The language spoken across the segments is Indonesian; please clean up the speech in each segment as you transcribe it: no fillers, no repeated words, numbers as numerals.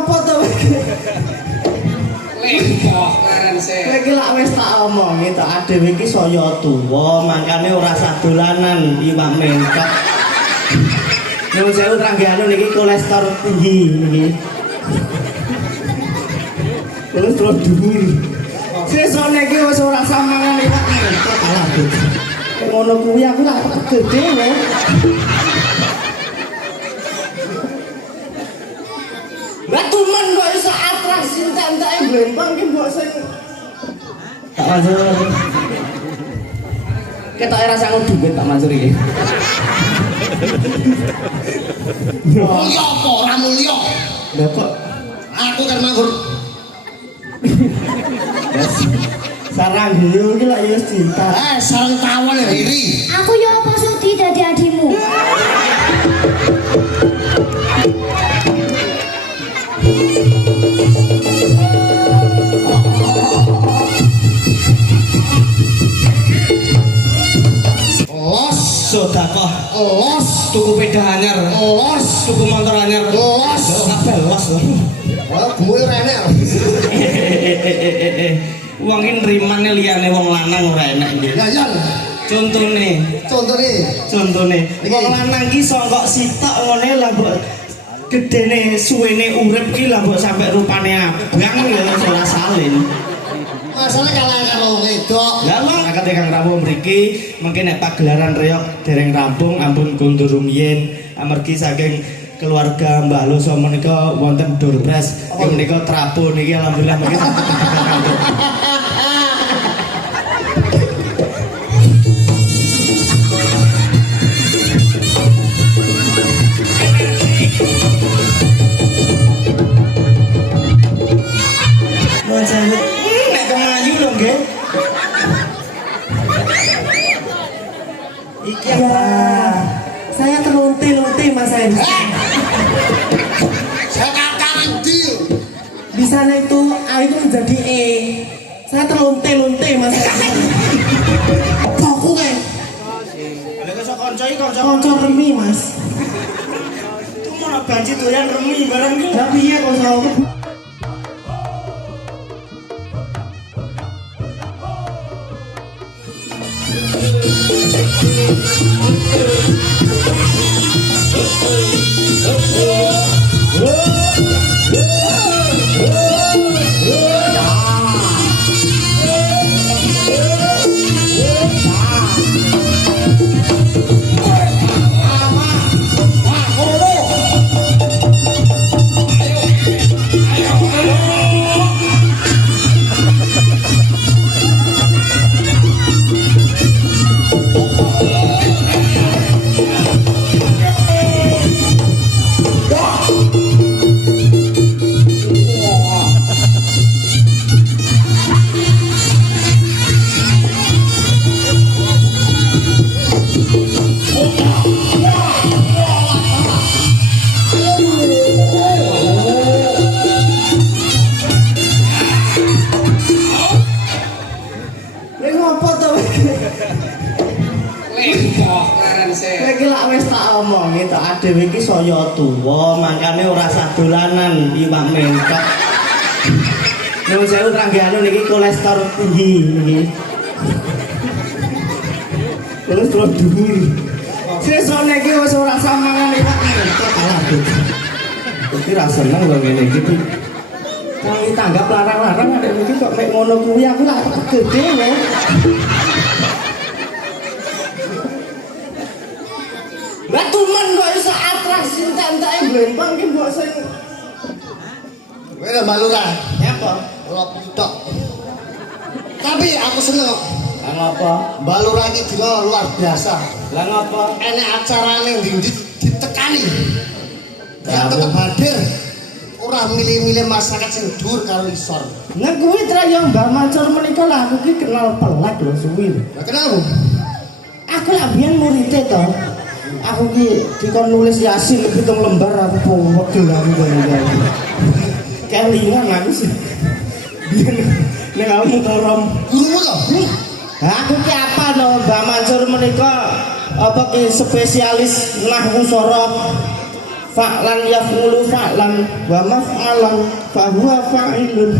ngopo to? Lempok karen sih. Kowe iki lak wis tak omongi to, adewe iki saya tuwa, mangkane ora sah dolanan iwak mentok. Nyuwun sewu tranggane niki kolesterol tinggi niki. Kolesterol dhuwur. Sesuk niki wis ora sah mangan iwak mentok kalah. Ngono kuwi aku lak gede wae. Lah cuman kok iso atraksi tantake blempang ki mbok sing tak Mansur. Ketoke rasa ngudhuget Pak Mansur iki. Mulya apa ora mulya? Lah kok Aku kan manggur. sarang hiu iki lak ya cinta. Sarang tawon ya iri. Aku yo apa sudi dadi adimu. Los Sedekah los tuku peda anyar, los tuku motor anyar, los. kabeh los. Gue rene. Wong iki nrimane liyane wong lanang ora enak iki. Ya ya. Contone wong lanang ki sangkok sitok ngene lah mbok gedene suwene urip ki lah mbok sampe rupane abang ya ora salin. Masalah kalah karo wedok. Lah masyarakat ingkang rawuh mriki mungkin nek pagelaran reog dereng rampung ampun kundur rumiyin amargi saking keluarga Mbah Loso menika wonten Durpres menika trapo niki alhamdulillah mungkin saged dikantuk. Nek kemayu lho nggih. Iki ya. Saya terlunti-lunti Mas Henry. Saya katakan di. Di sana itu A itu menjadi E. Saya terlunti-lunti Mas Henry. Boku kan. Lha kok kanca iki kanca remi Mas. Itu mau banci doyan remi barang iki. Lah piye kok sawoku? Adewe iki saya tuwa, mangkane ora sah dolanan iwak mentok. Nyuwun sewu tranggane niki kolesterol tinggi niki. Kolesterol dhuwur. Sesuk niki wis ora sah mangan iwak mentok kalah. Iki ra seneng kok ngene iki. Kang tanggap larang-larang adek iki kok mek ngono kuwi aku lak gede wae. Lah cuman kok iso atraksi tantake blempang ki mbok sing Wena balura. ya apa? Lop tok. Tapi aku seneng kok. Lah ngapa? Balura iki dina luar biasa. Lah ngapa? Enek acarane ndi ditekani. Ya tetep hadir. Ora milih-milih masyarakat sing dhuwur karo isor. Nah kuwi trayong Mbak Mansur menika lah aku ki kenal pelak lho suwi. Lah kenapa? Aku lak biyen murid to. Aku ki dikon nulis Yasin 7 lembar aku wegel aku kaya. Kelingan aku sih. Nek kamu torom Gurumu to? aku ki apa no Mbak Mansur menika apa ki spesialis nahwu sorab fa'lan yaf'ulu fa'lan wa maf'alan fa huwa fa'ilun.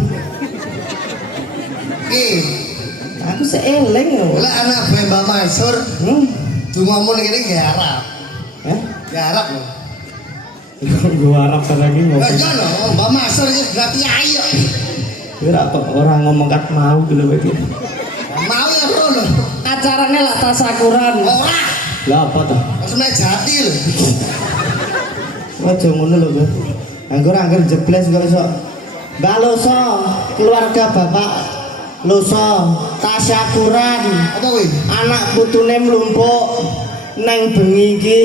Aku seeling lho. Lah anak Mbak Mansur. Dumamun ngene nggih Arab. Hah? Ya Arab lho. Gua Arab lagi ngomong. Lah iya lho, Mbak Mansur iki berarti ayo. Ora kok orang ngomong kat mau gitu iki. Mau ya bro lho. Acarane lak tasakuran. Ora. Lah apa toh? Asmane jati lho. Aja ngono lho, Bro. Angger jebles kok iso. Mbak Loso, keluarga Bapak Loso, tasyakuran. Apa kuwi? Anak putune mlumpuk neng bengi iki.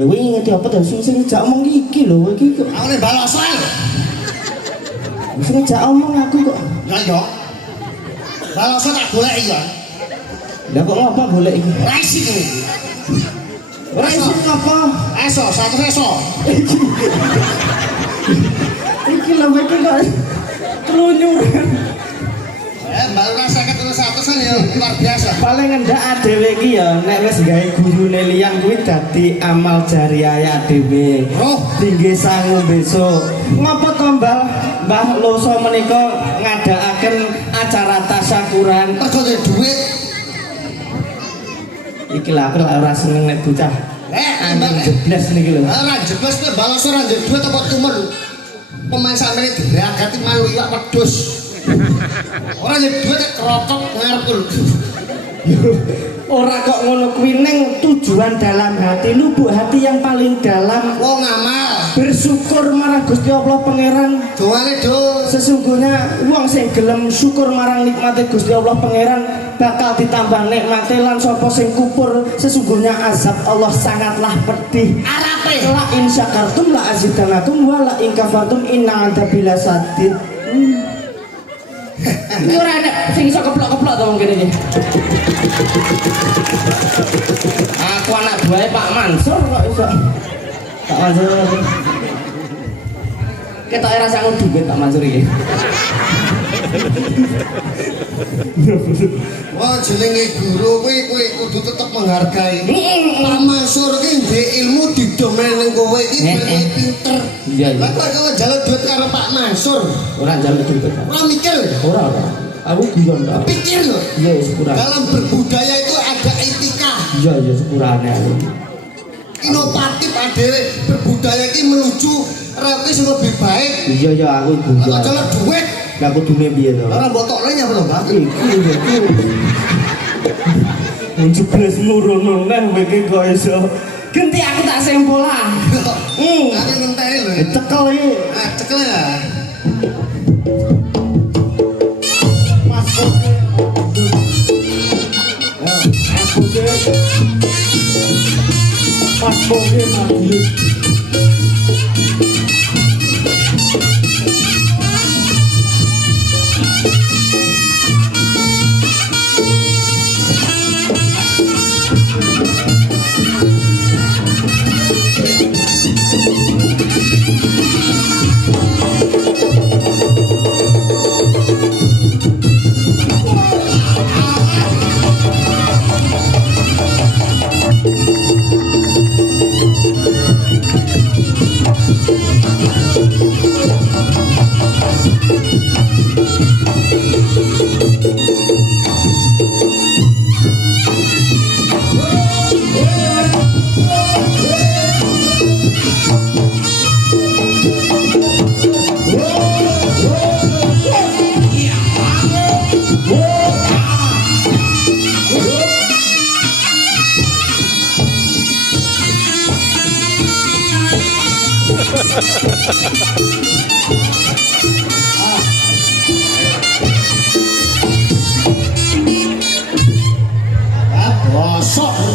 Lho wingi ngerti apa to sing jak omong iki lho iki kok. Aku nek balosan. Sing jak omong aku kok. Ya yo. Balosan tak golek ya. Lah kok ngapa golek iki? Raisi kuwi. Ora iso ngapa? Eso, satu eso. Iki lho iki kok telunjuran. Mbak ora 50 terus 100-an ya luar biasa. Paling ngendak dhewe iki ya nek wis gawe gurune liyan kuwi dadi amal jariah dhewe. Oh, Tinggi sangu besok. Ngapa to Mbah Loso menika ngadakaken acara tasyakuran? mergo duwe duit. Iki lah aku ora seneng nek bocah. Angin Mbak. jebles niki lho. Ora jebes nek balosan ora duwe duit apa tumen. Pemain sampeyan diragati malu iwak wedhus. Ora duwe duit kerokok ngarepku. Ora kok ngono kuwi ning tujuan dalam hati, lubuk hati yang paling dalam. Wong ngamal. Bersyukur marang Gusti Allah Pangeran. Doane do. Sesungguhnya wong sing gelem syukur marang nikmate Gusti Allah Pangeran bakal ditambah nikmate lan sapa sing kupur sesungguhnya azab Allah sangatlah pedih. Arape. La in syakartum la azidanakum wa la in kafartum inna adzabil sadid. Ini ora enak sing iso keplok-keplok to wong kene iki. Aku anak buahe Pak Mansur kok iso. Pak Mansur. Ketok ora sangu duit Pak Mansur iki. Wah jenenge guru kuwi kudu tetep menghargai. Pak Mansur ki ndek ilmu didomen ning kowe iki berarti pinter. Iya iya. Lah kok njaluk duit karo Pak Mansur? Ora njaluk duit. Ora mikir. Ora. Aku guyon ta. Pikir lho. Iya sepurane. Dalam berbudaya itu ada etika. Iya iya sepurane aku. Inovatif dhewe berbudaya iki menuju rapi sing lebih baik. Iya iya aku Lah guyon. njaluk duit. Lah kudune piye to? Ora mbotokne nyapa lho, Mbak? Iki. Jebles nurono neh iki kok iso. Genti aku tak sempol ah. Aku ngenteni lho. Cekel iki. Ah, cekel ya. Pas boge mati.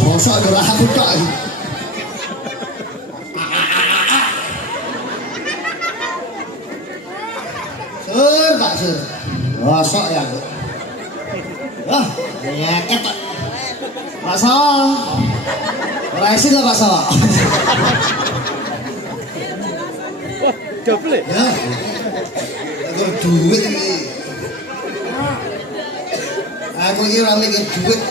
Bosok ora aku tok iki. Sur, Pak Sur. Bosok ya. Wah, nyeket Pak. Pak So. Ora isin lho Pak So. Double ya. Aku duit iki. Aku iki ora mikir duit.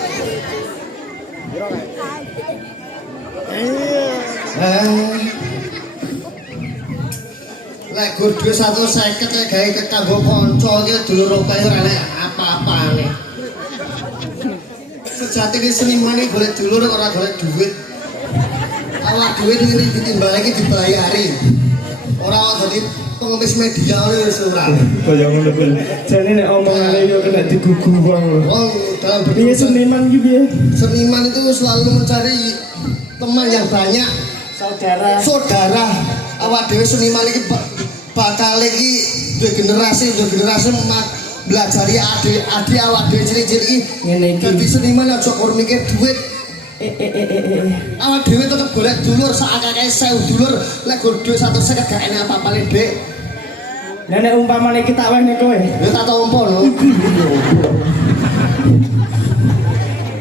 Lek gur duwe 150 lek gawe kanggo kanca iki dulur okae ora enek apa-apane. Sejatine seniman iki golek dulur ora golek duit. Awak duit iki ditimbal iki dibayari. Ora dadi pengemis media wis ora. Kaya ngono kuwi. Jane nek omongane yo kena digugu wong. Wong dalam Piye seniman iki piye? Seniman itu selalu mencari teman yang banyak, saudara. Awak dhewe seniman iki bakal iki duwe generasi belajari adik awak dhewe cilik-cilik iki. Ngene iki. Dadi seniman aja kur mikir duit. Awak dhewe tetep golek dulur sak akeh 1000 dulur, lek gur duwe 150 gak enak apa-apane, Dik. Lah nek umpamane kita wehne kowe. Ya tak tampa lho.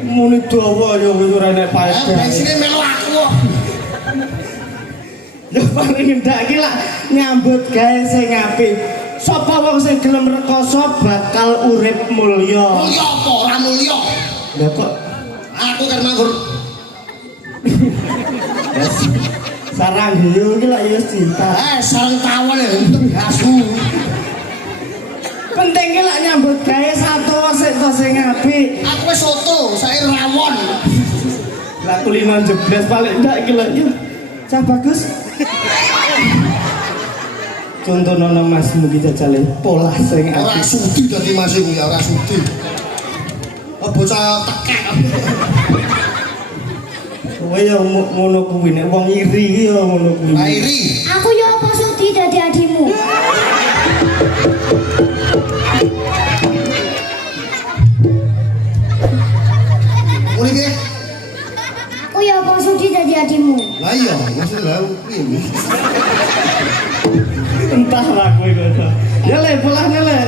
Muni dawa ya wis ora enek paedah. Isine melu aku kok. Ya paling ndak iki lak nyambut gawe sing apik. Sapa wong sing gelem rekoso bakal urip mulya. Mulya apa ora mulya? Lah kok Aku kan nganggur. sarang hiyo iki lak ya cinta. Sareng tawon ya untuk gasu. Penting ki lak nyambut gawe satu sing apik. Aku wis soto, saya rawon. Lah kulino jebres paling ndak iki lak ya. Cah bagus. Contoh nono mas mugi jajale pola sing Ora apik. sudi dadi mas iku ya ora sudi. Bocah tekek. Kowe ya ngono kuwi nek wong iri ki ya ngono kuwi. Airi. Aku ya apa sudi dadi adimu. Muni piye? Aku ya apa sudi dadi adimu. Lah iya, maksud lha piye? Entahlah kowe ngono. Ya le polane le.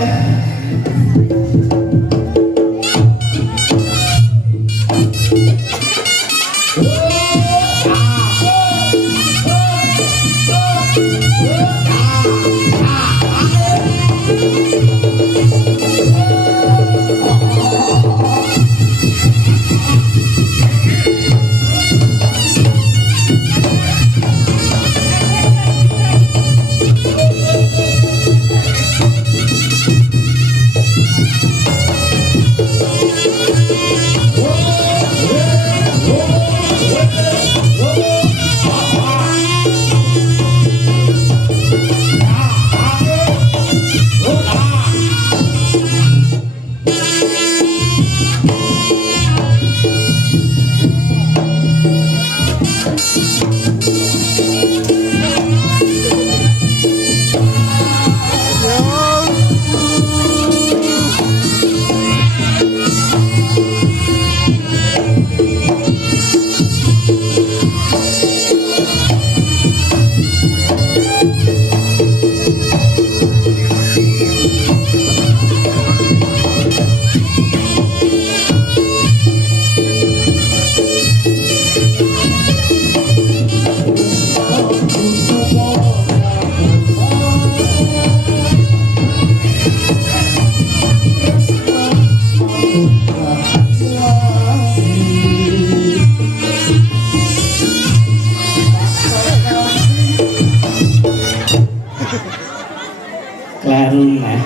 Kleru nah.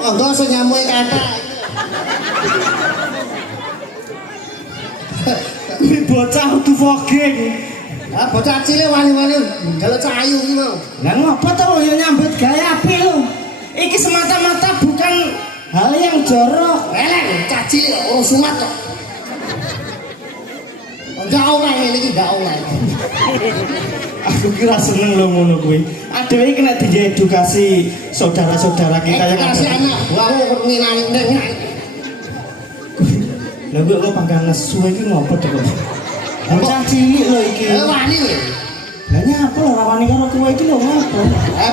Monggo sing nyamuke kathah. Kuwi bocah kudu fogging. Ah bocah cilik wani-wani njaluk cahayu ki mau. Lah ngopo to ya nyambut gawe apik lho. Iki semata-mata bukan hal yang jorok. Eleng cah cilik ora sunat kok. Enggak oleh ngene iki enggak oleh. Aku kira seneng lho ngono kuwi. Adewe iki kena diedukasi saudara-saudara kita yang kasih anak buahmu nginani ning. Lah kok pangkal nesu iki ngopo to kok? Bocah cilik lho iki. Wani kowe. Lah nyapa lho rawani karo kowe iki lho ngopo?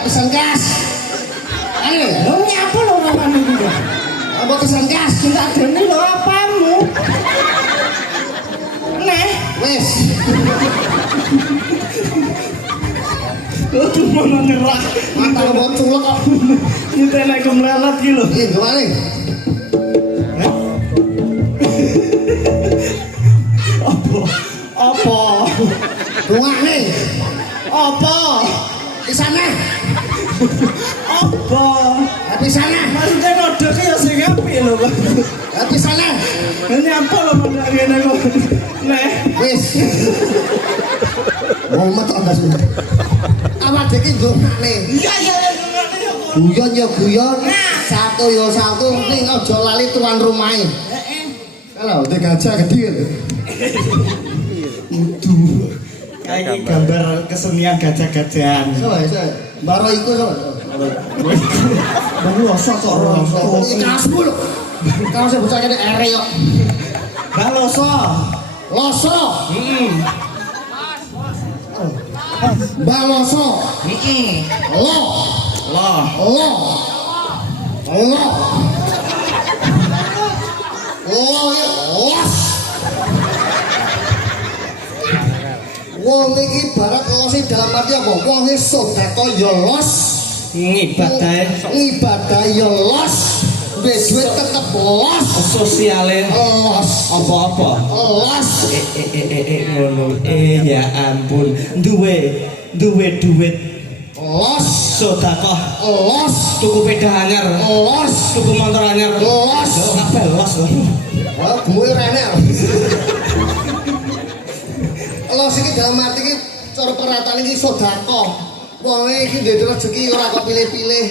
Pesen gas. Ayo. Lho nyapa lho rawani iki kok? Apa pesen gas? Cinta dene lho apamu? Neh, Wis. tuh mana nyerah. Mata lo bocor kok. Kita naik ke melalat ki lho. Iki gimana? Apa? Apa? Dongane. Apa? Pisane. Apa? Pisane. Maksudnya nodoknya ya sing apik lho, Pak. Pisane. Ini apa lho mendak ngene kok. Nek Wis. Wong metu andas. Awak dhewe ndongane. iya ya Guyon ya guyon. Satu ya satu ning aja lali tuan rumahe. Kalau udah gajah gede lho. kayak gambar kesenian gajah-gajahan. Saya baro iku so. Bang Loso kok Loso. Iki kasmu lho. Kaosnya bocah kene ere kok. Bang Loso. Loso. Baloso. Lo. Loh. Lo. Lo. Los. Wong iki ibarat lose dalam arti apa? Wong iki sedekah ya los, ibadah ya los, duit tetep los, Sosiale los, apa-apa. los. Ngono. Ya ampun. Duwe duit. Los, Sedekah. los, Tuku sepeda anyar. los, Tuku motor anyar. los. Kabeh los. Wah, gue rene. Los iki dalam arti iki cara perataan iki sedekah. Wong iki duwe rezeki ora kok pilih-pilih.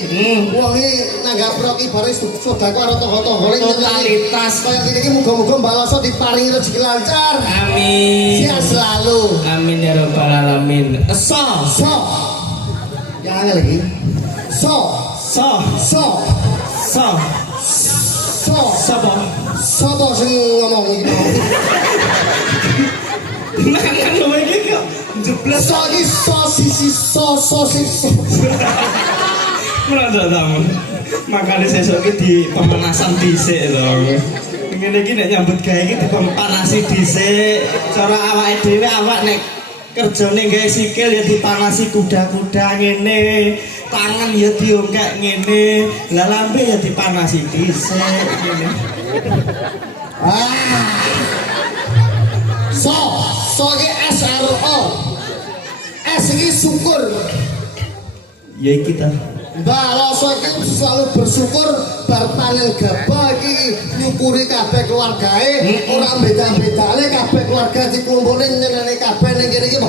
Wong iki nanggap roki bare sedekah karo tangga-tanggane Totalitas. kaya ngene iki muga-muga mbaloso diparingi rezeki lancar. Amin. Sehat selalu. Amin ya rabbal alamin. So. Ya angel iki. So. Sapa? Sopo sing ngomong iki? Mangan lho iki kok jeblas. So iki sosis. Ora tamu. Makane sesuk iki di pemanasan dhisik lho. Ngene iki nek nyambut gawe iki dipanasi dhisik. Cara awake dhewe awak nek kerjane gawe sikil ya dipanasi kuda-kuda ngene. Tangan ya diongkek ngene. Lah lambe ya dipanasi dhisik ngene. So iki SRO. S iki syukur. Ya iki ta. Baloso iki selalu bersyukur bar panen gabah iki nyukuri kabeh keluargae, ora beda-bedane kabeh keluarga dikumpulne nyeneni kabeh ning kene iki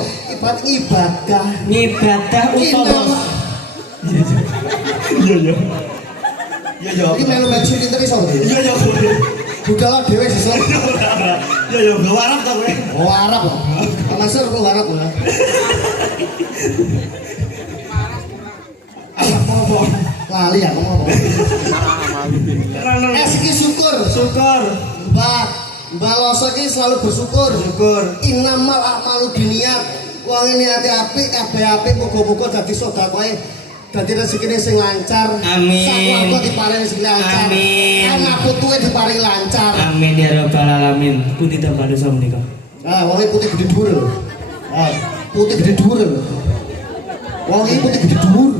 ibadah. Ngibadah utawa. Iya. Iki melu bensin pinter iso. Iya. Budal dhewe sesuk. Ya nggo Arab ta kowe. Oh Arab kok. Masuk kok Arab ya. Apa? Lali ya ngomong. Es iki syukur. Mbak Loso iki selalu bersyukur. Innamal a'malu binniyat. Wong ini ati apik, kabeh apik, muga-muga dadi sedekahe. Dadi rezekine sing lancar. Amin. Sakwarga diparingi rezeki lancar. Amin. Anak putuke diparingi lancar. Amin ya rabbal alamin. Pundi tambah dosa menika. Wong iki putih gede dhuwur lho. Putih gede dhuwur lho. Wong iki putih gede dhuwur.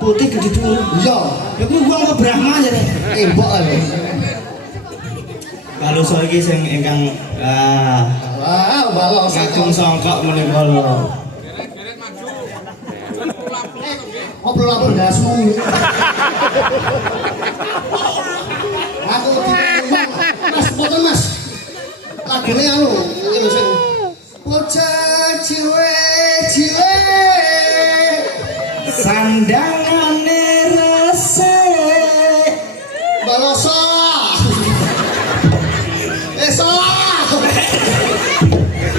Putih gede dhuwur. Iya. Ya kuwi wong kok Brahma jane. Embok lho. Kalau soal iki sing ingkang Mbak Loso kakung songkok menika lho. Obrol-obrol dasmu. Aku ngomong, Mas, boten Mas. Lagune anu, iki lho sing bocah ciwe Sandangane resik. Baloso. Salah.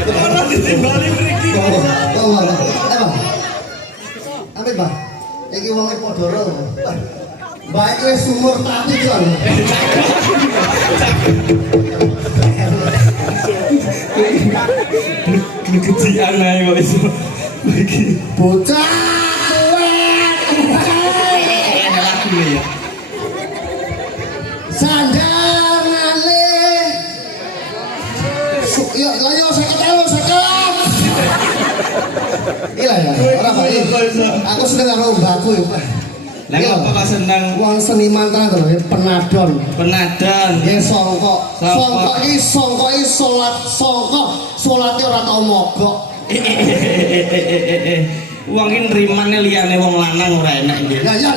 Ora ditimbali mriki. Apa, Pak? Iki wonge padha ro. Mbak iki wis umur tapi kan. Kecian ae kok iso. Bocah kuwek. Ya. Sandangane. Yo seket. Iya ya, ora kok iki. Aku seneng karo mbakku ya, Pak. Lah apa kok seneng Wong seniman tenan to, penadon. Nggih songkok iki salate ora tau mogok. wong ki nrimane liyane wong lanang ora enak nggih. Ya ya.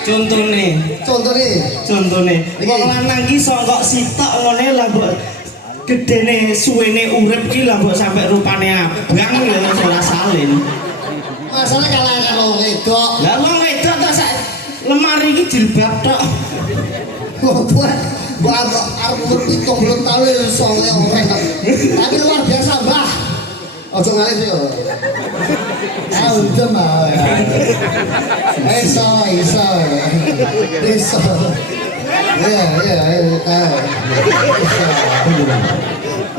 Contone wong lanang ki songkok sitok ngene lah mbok gedene suwene urip ki lah mbok sampe rupane abang ya ora salin. Masalah kalah karo wedok. Lah wong wedok ta sak lemari iki jilbab tok. Gua arep umur 70 tahun soalnya orang. Tapi luar biasa, Mbah. Ojo ngalih yo. Ah, udah mah. Iso. Ya,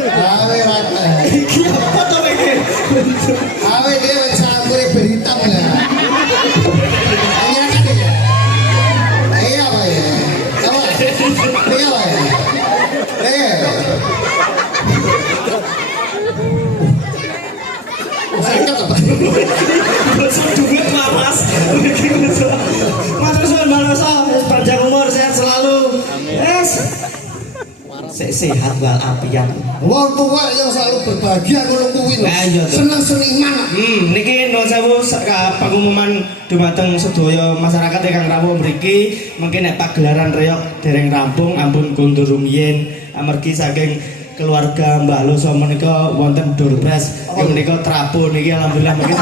Awe rata. Apa to iki? Awe dia campur berhitam ya. Iya kan ya? Iya Pak ya. Iya Pak ya. Sakit apa? Duit mas. Mas Rusman Baloso, panjang umur, sehat selalu. Yes. Sehat walafiat. Wong tua yang selalu berbahagia ngono kuwi lho. Seneng seniman. Niki nuwun sewu pengumuman dumateng sedaya masyarakat ingkang rawuh mriki, mungkin nek pagelaran reog dereng rampung ampun kundur rumiyin amargi saking keluarga Mbah Loso menika wonten Durpres. Menika trapo niki alhamdulillah mungkin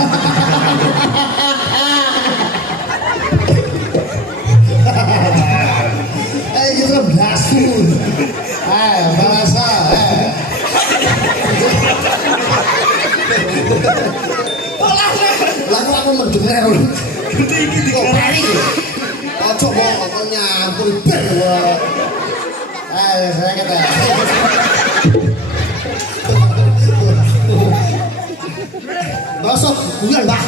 Gitu blasu. Bahasa. Lagu aku mendengar. iki Mari. Ojo kok nyampur ber. Saya kata. Masuk bulan, Mbak.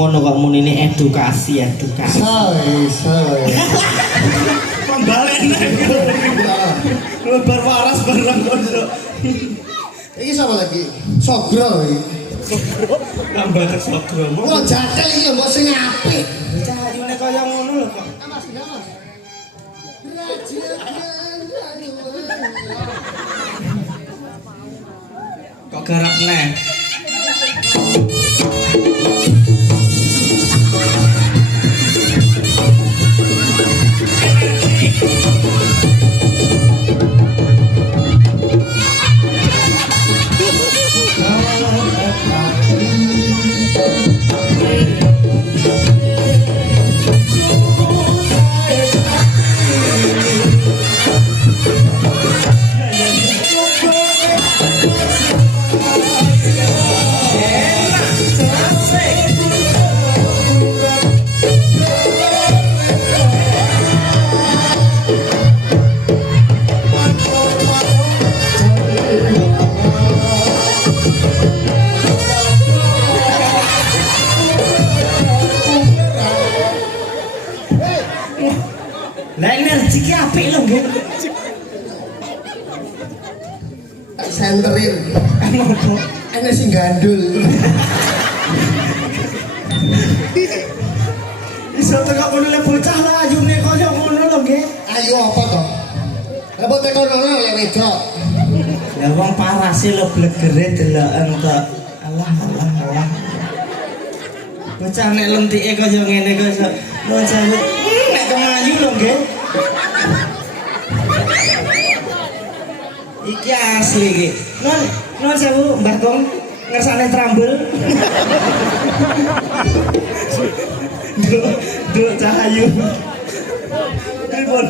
ngono kok munine edukasi. Pembalen. Lebar waras bareng kono. Iki sapa lagi? Sogro iki. Tambah sogro. Kok jatel iki mbok sing apik. Cahayune kaya ngono lho kok. Mas. Kok garap neh. Lah energi ki apik lho nggih. Tak senterin. Ngopo? Ana sing gandul. Iso teko kono le bocah lah ayune kaya ngono lho nggih. Ayo apa to? Apa teko ngono le wedok. Ya wong parase lho blegere deloken tok. Alah. Bocah nek lentike kaya ngene kok iso nuwun sewu. Nek kemayu lho nggih. Iki asli iki. Nuwun sewu Mbah Kong ngersane trambel. Duk Cahayu. Pripun?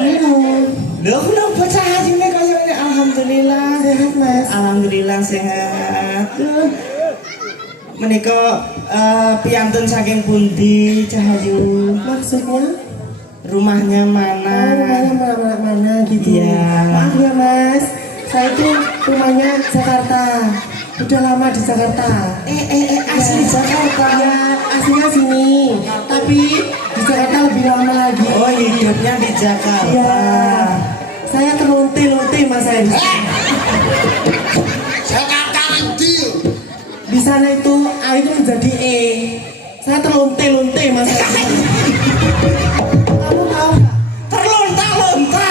Halo. Lho kenapa Cahayune kaya ngene? Alhamdulillah sehat Mas. Alhamdulillah sehat. Menika piantun saking pundi Cahayu? Maksudnya? Rumahnya mana? Rumahnya mana gitu. Iya. Maaf ya Mas, saya itu rumahnya Jakarta. Udah lama di Jakarta. Asli Jakarta ya, aslinya sini. Tapi di Jakarta lebih lama lagi. Oh hidupnya di Jakarta. Iya. Saya terlonte-lonte Mas saya di sini. Jakarta nanti. Di sana itu A itu menjadi E. Saya terlonte-lonte Mas saya. Kamu tahu nggak? Terlonta-lonta.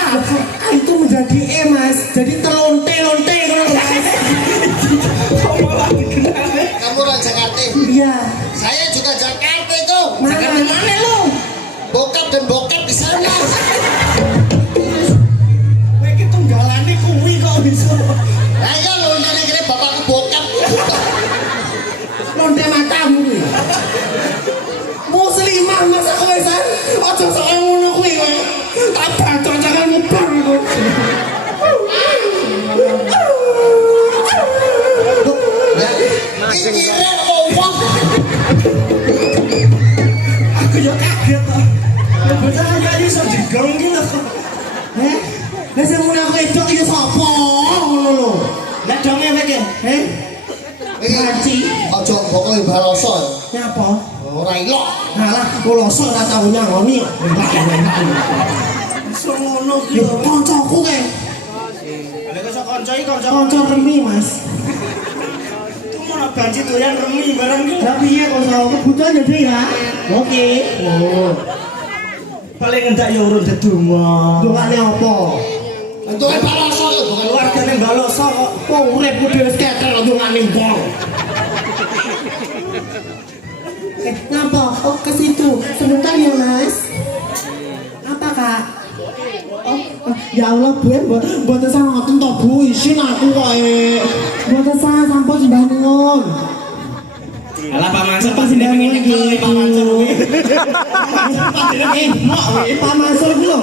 A itu menjadi E Mas. Jadi terlonte-lonte Mas. Kamu orang Jakarta. Iya. Saya juga Jakarta itu. Jakarta mana lu? Bokap dan bokap di sana. Kowe iki tunggalane kuwi kok bisa. Lah iya lho ngene bapakku bokap. Lonte matamu kuwi. Muslimah masa kowe san? Aja sok ngono kuwi kowe. Tak bacok jangan nyebar kok. Iki kira wong. Aku yo kaget to. Ya bocah kaya iso digong ki lho. Lah sing muni aku edok iki sapa ngono lho. Lah donge kowe ki. Ngaji. Aja pokoke baloso. Nyapa? Ora ilok. Halah, kuloso ora tau nyangoni kok. Iso ngono ki lho. Kancaku kae. Lah kok kanca iki kanca remi, Mas. Ora banci doyan remi barang ki. Lah piye kok sawo kebutuhan ya, Dek ya? Oke. Oh. Paling endak ya urun dedonga. Dongane apa? Itu kan baloso ya bukan Keluargane baloso kok. Wong uripku dhewe kekel dongane wong. Ngapa? Oh ke situ. Sebentar ya, Mas. Apa, Kak? Ya Allah, Bu, mboten sangoten to, Bu. Isin aku kok mboten salah sampun sembah nuwun. Alah Pak Mansur pasti pengen nyekel Pak Mansur kuwi. Mok Pak Mansur ku lho.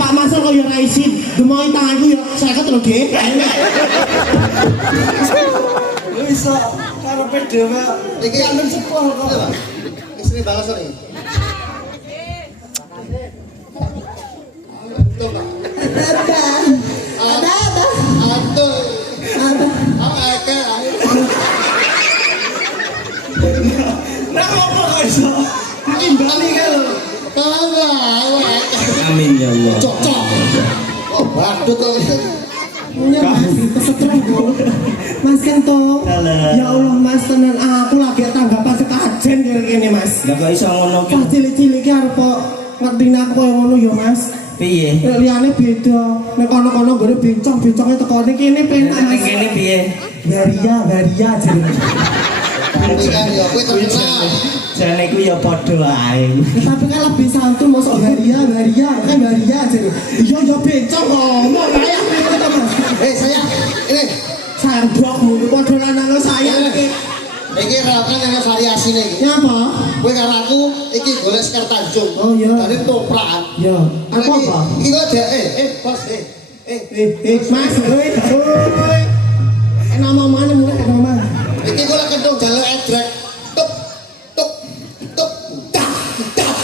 Pak Mansur kok ya ora isin. Demoki tanganku ya 50 lho, Dik. Lu iso karepe dhewe iki amen sepol kok. istri baloso nih. Ada. Aduh. Nah, apa kok iso? Mungkin bali kan lho. Amin ya Allah. Cocok. Oh, badut kok. Punya Mas, kesetrum kok. Mas Kento. Ya Allah Mas, tenan aku lagi tanggapan sekajen kene Mas. Lah kok iso ngono ki? Pas cilik-cilik ki arep ngertine aku koyo ngono ya Mas. Piye? Nek liyane beda. Nek kono-kono nggone bencong-bencongnya teko kene penak Nek Mas. kene piye? Baria jenenge. Kuwi kan ya kuwi terkenal. Jane ku ya padha ae. Tapi kan lebih santun mosok baria kan baria jenenge. Iya bencong kok. Mau kayak ngono to Mas. Saya ini Sambokmu padha lanang saya iki. iki rakan ana variasine iki. Nyapa? Kowe karo aku iki golek Sekar Tanjung. Oh iya. Dari toprak. Ya, aku apa? Iki kok bos Mas, oi. Nama mana mulai nama? iki kok lek kentung jalur edrek. Tuk tuk tuk tak tak.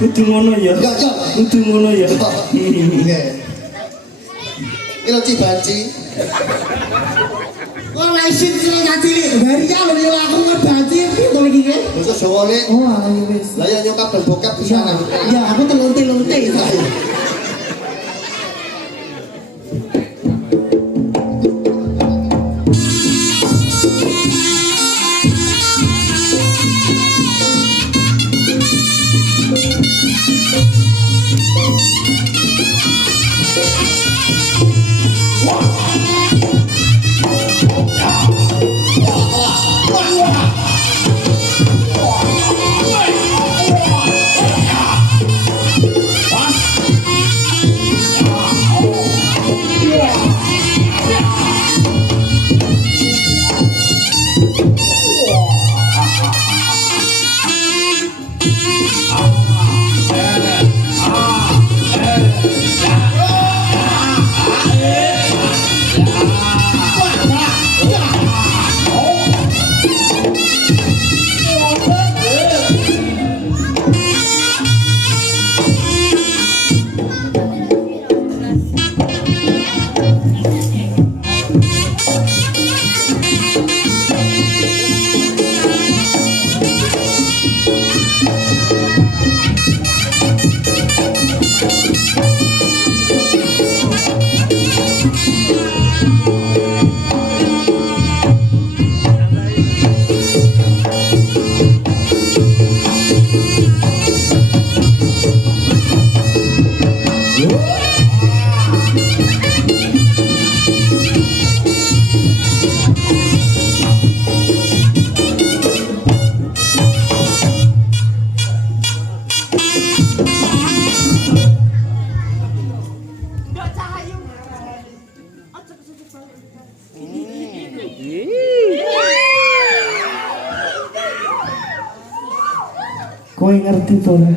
Kudu ngono ya. Ya, ya. Kudu ngono ya. Nggih. Iki lho Cibanci. Kok ora sing cilik dari ya lho aku ngebanci piye to iki ke? Basa Jawane. Oh, alah wis. Lah ya nyokap dan bokap bisa nang. Ya, aku telunte-lunte. Kowe ngerti to ora?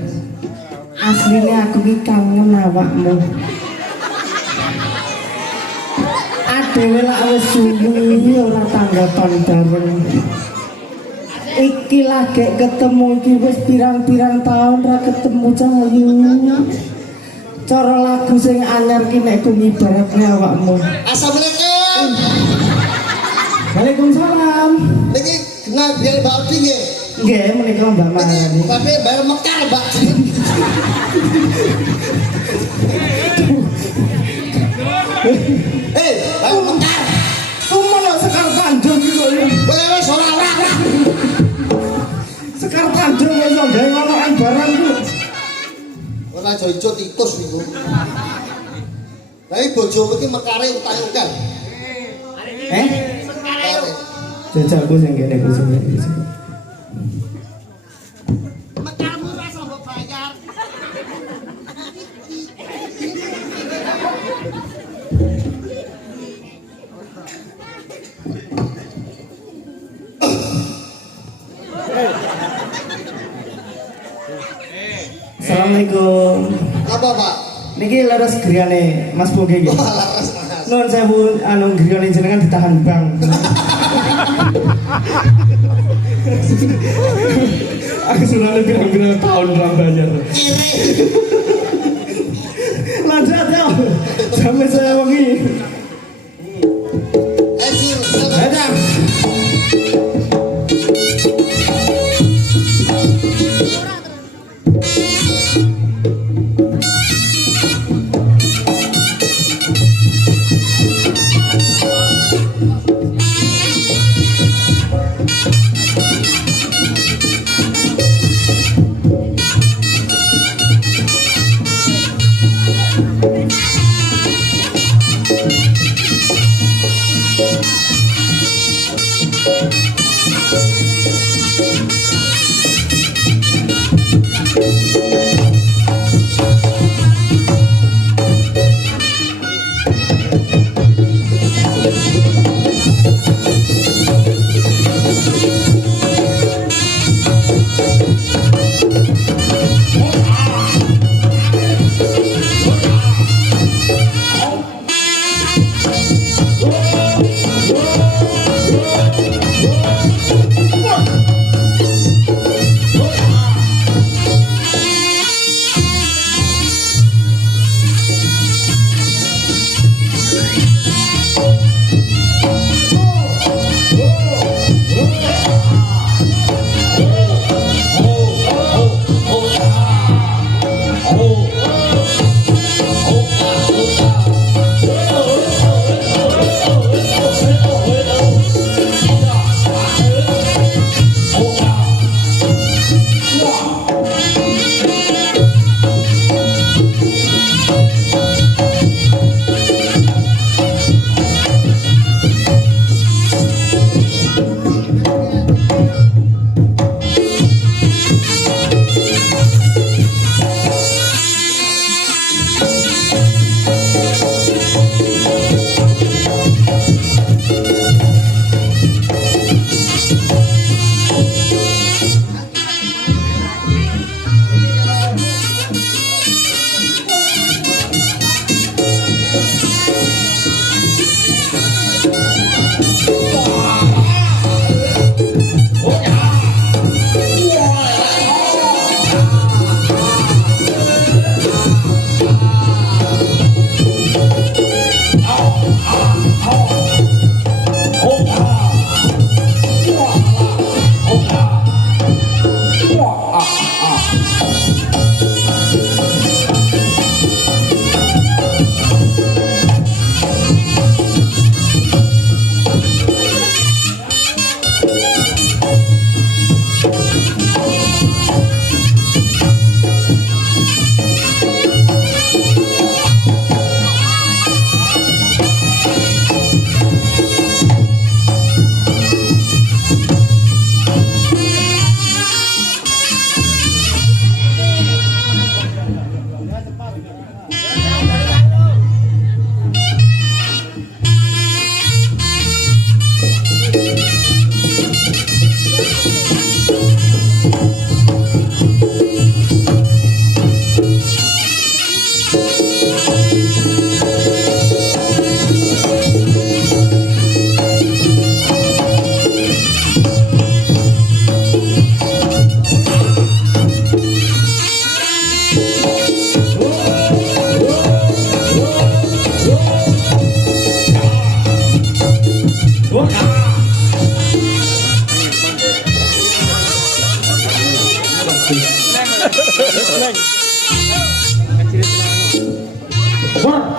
Asline aku ki kangen awakmu. Adewe lak wis suwi ora tanggapan bareng. Iki lagi ketemu iki wis pirang-pirang tahun ra ketemu Cahayu. Cara lagu sing anyar ki nek ku ngibaratne awakmu. Assalamualaikum. Waalaikumsalam. Niki kenal biar Mbak Odi nggih. Nggih, menika Mbak Marani. Tapi bayar mekar, Mbak. Bayar mekar. Sumono sekar tandung iki kok. Wes ora. Sekar tandung wis gawe ngonoan barang ku. Ora aja ijo tikus niku. Lah iki bojomu iki mekare utang-utang. Mekare. Jajalku sing kene ku sing. Mekarmu wis mbok bayar. Assalamualaikum. Apa, Pak? Niki leres griyane Mas Boge nggih. Laras Mas. Nuwun sewu anu griyane jenengan ditahan bang. Aku sudah lebih pirang tahun bang bayar. Lanjut ya. Sampai saya wangi. Ada. Wah,